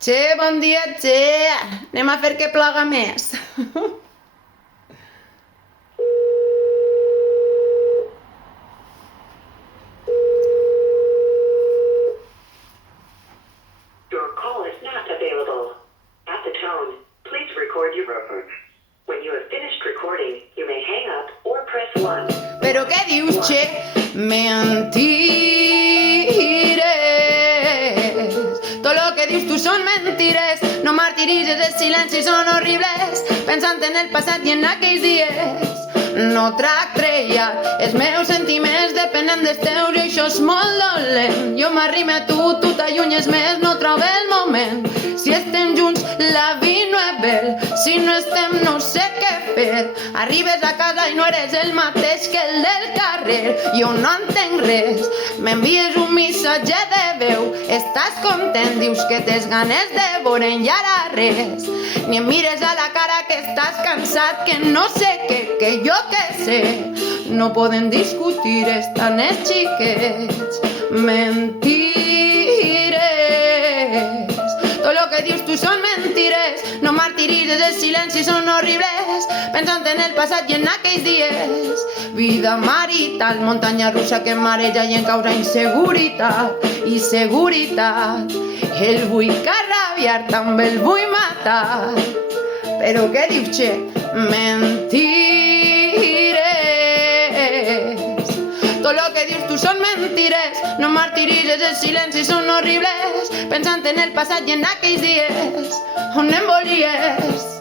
Che, bon dia, che. Anem a fer que ploga més. Your call is not available. At the tone, please record your record. When you have finished recording, you may hang up or press 1. Però què dius, che? Mentires. Tot lo que dius tu són mentires. No martiritzes, els silencis són horribles. Pensant en el passat i en aquells dies. No tractreia els meus sentiments depenen dels teus i això és molt dolent. Jo m'arrime a tu, tu t'allunyes més, no trobo el moment. Si estem junts la vida no és bel, si no estem no sé què fer. Arribes a casa i no eres el mateix que el del carrer. Jo no entenc res, m'envies un missatge de veu. Estàs content, dius que tens ganes de veure'n i ara res. Ni em mires a la cara que estàs cansat, que no sé què, que jo què sé. No poden discutir, estan els xiquets. Mentires. Tot lo que dius tu són mentires. No martiritzes, els silencis són horribles. Pensant en el passat i en aquells dies. Vida marital, muntanya russa que mareja i em causa inseguretat. I seguretat. El vull carrabiar, també el vull matar. Però què dius, che? Mentires. Tot lo que dius tu són mentires. No martiritzes, els silencis són horribles. Pensant en el passat i en aquells dies on em volies.